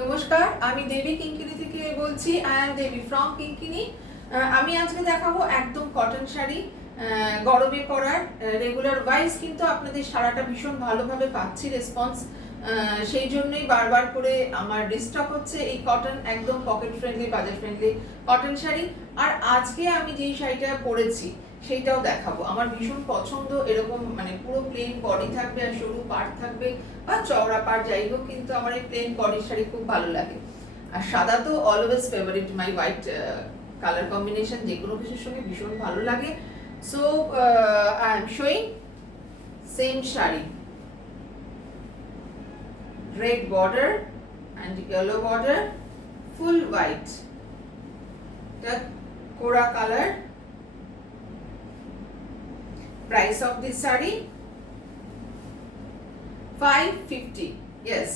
নমস্কার, আমি দেবী কিঙ্কিনি থেকে বলছি। আই এম দেবী ফ্রম কিঙ্কিনি। আমি আজকে দেখাবো একদম কটন শাড়ি, গরমে পরার রেগুলার ওয়াইজ। কিন্তু আপনাদের সারাটা ভীষণ ভালোভাবে পাচ্ছি রেসপন্স, সেই জন্যই বারবার করে আমার রিস্টক হচ্ছে এই কটন, একদম pocket friendly, budget friendly cotton sari. আর আজকে আমি যেই শাড়িটা পরেছি সেইটাও দেখাবো। আমার ভীষণ পছন্দ এরকম, মানে পুরো প্লেন বডি থাকবে আর সরু পাড় থাকবে বা চওড়া পাড়, যাই হোক, কিন্তু আমার এই প্লেন বডির শাড়ি খুব ভালো লাগে। আর সাদা তো অলওয়েজ ফেভারিট, মাই হোয়াইট কালার কম্বিনেশন যে কোনো কিছুর সঙ্গে ভীষণ ভালো লাগে। So I am showing same sari, red border and yellow border, full white, the kora color. Price of this saree 550. Yes,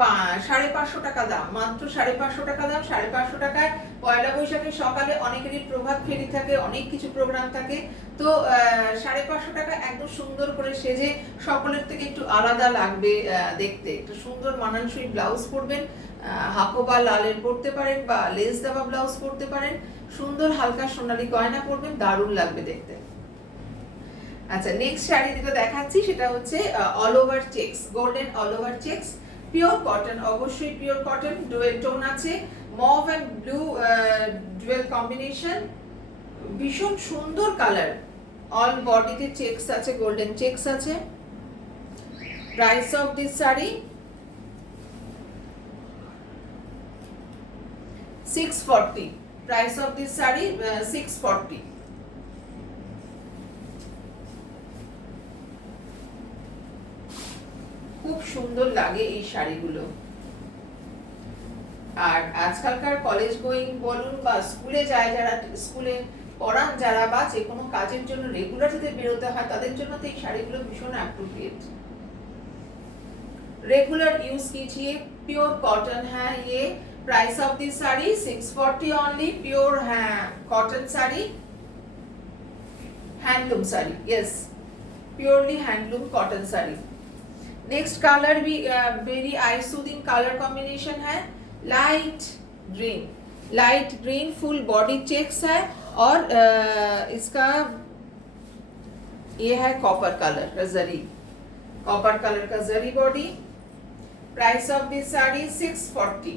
550 টাকা দাম, মাত্র 550 টাকা দাম। 550 টাকায় পয়লা বৈশাখের সকালে অনেকেরই প্রভাত ফেরি থাকে, অনেক কিছু প্রোগ্রাম থাকে। তো 550 টাকা একদম সুন্দর করে সেজে সকলের থেকে একটু আলাদা লাগবে দেখতে। একটা সুন্দর মানানসই ব্লাউজ পরবেন, হাকো বা লালের পরতে পারেন বা লেস দেওয়া ব্লাউজ পরতে পারেন, সুন্দর হালকা সোনালী গয়না পরবেন, দারুণ লাগবে দেখতে। আচ্ছা, নেক্সট শাড়ি যেটা দেখাচ্ছি সেটা হচ্ছে all over checks, golden all over checks, pure cotton, অবশ্যই পিওর কটন। ডুয়েল টোন আছে, mauve and blue dual combination, ভীষণ সুন্দর কালার। অল বডিতে চেকস আছে, গোল্ডেন চেকস আছে। Price of this sari 640। Price of this sari 640। খুব সুন্দর লাগে এই শাড়িগুলো। আর আজকালকার কলেজ গোয়িং বলুন বা স্কুলে যায় যারা, স্কুলে পড়ান যারা, বা যে কোনো কাজের জন্য রেগুলার যদি বেরোতে হয় তাদের জন্য তো এই শাড়িগুলো ভীষণ অ্যাপ্রোপ্রিয়েট। रेगुलर यूज कीजिए, प्योर कॉटन है ये। Price of this sari 640 only. Pure है cotton sari, handloom sari, yes, purely handloom cotton sari. Next colour भी very eye soothing colour combination है, light green. Light green, full body checks है और इसका ये है कॉपर कलर का जरी, कॉपर कलर का जरी body. Price of this sari 640।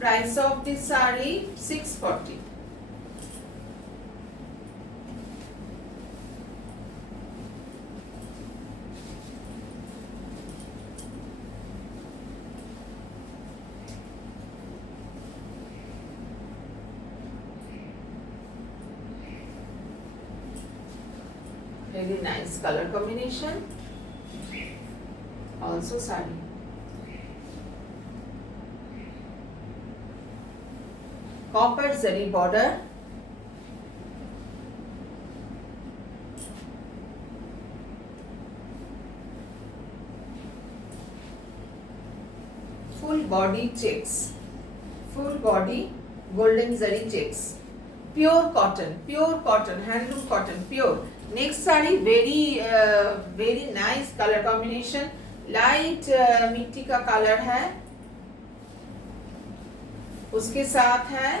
Price of this sari 640। Very nice color combination. Also sari. Copper zari border. Full body checks. Full body golden zari checks. Pure cotton, handloom cotton, pure. Next saree, very nice color combination, light मिट्टी का color है, उसके साथ है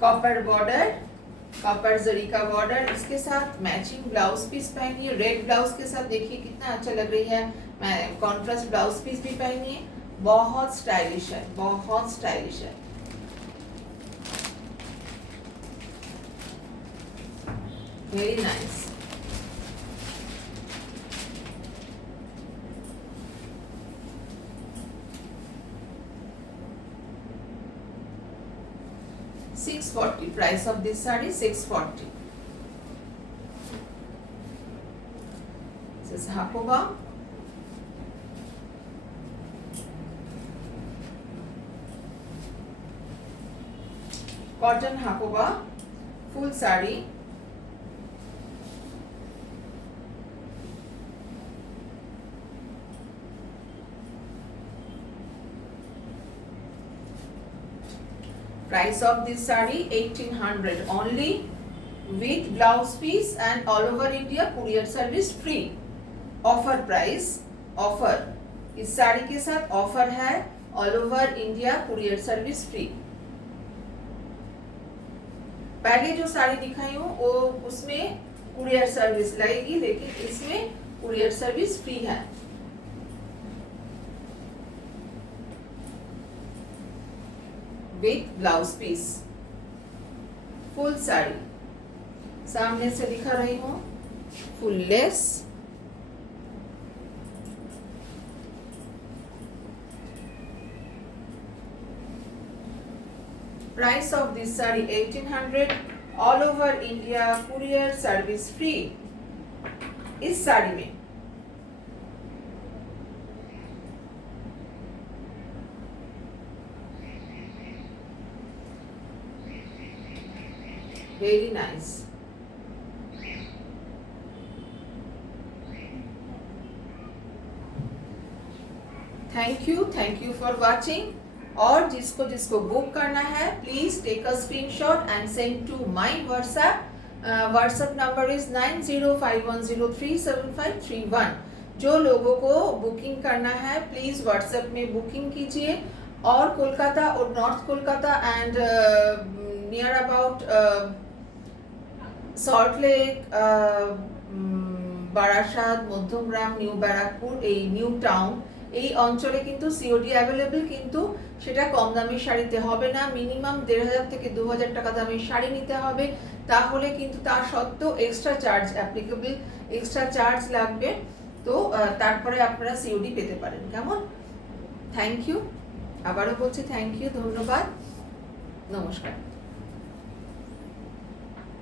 copper border, copper जरी का border, इसके साथ matching blouse piece पहनिए। रेड ब्लाउज के साथ देखिए कितना अच्छा लग रही है। मैं कॉन्ट्रास्ट ब्लाउज पीस भी पहनिए, बहुत स्टाइलिश है, बहुत स्टाइलिश है। Very nice. $640। Price of this sari 640। This is hakoba, cotton hakoba, full saree। Price of this saree 1800 only। with blouse piece and all over India courier service free। Offer price, offer, इस साड़ी के साथ offer है, all over India courier service free. पहले जो साड़ी दिखाई हूँ वो उसमें कुरियर सर्विस लगेगी, लेकिन इसमें कुरियर सर्विस फ्री है। With blouse piece, full sari, सामने से दिखा रही हूँ, full lace, price of this saree 1800, all over India courier service free। इस साड़ी में very nice. Thank you for watching. और जिसको जिसको बुक करना है please take a screenshot and send to my WhatsApp. WhatsApp number is 9051037531। जो लोगों को बुकिंग करना है प्लीज व्हाट्सएप में बुकिंग कीजिए। और कोलकाता और north Kolkata and near about Salt lake, Barasat, Madhyamgram, new Barrackpore, এই নিউ টাউন, এই অঞ্চলে কিন্তু সিওডি অ্যাভেলেবল, কিন্তু সেটা কম দামি শাড়িতে হবে না। মিনিমাম 1500 থেকে 2000 টাকা দামের শাড়ি নিতে হবে, তাহলে কিন্তু তার সত্ত্বেও extra charge applicable, extra charge লাগবে। তো তারপরে আপনারা সিওডি পেতে পারেন। কেমন? থ্যাংক ইউ, আবারও বলছি থ্যাংক ইউ, ধন্যবাদ, নমস্কার।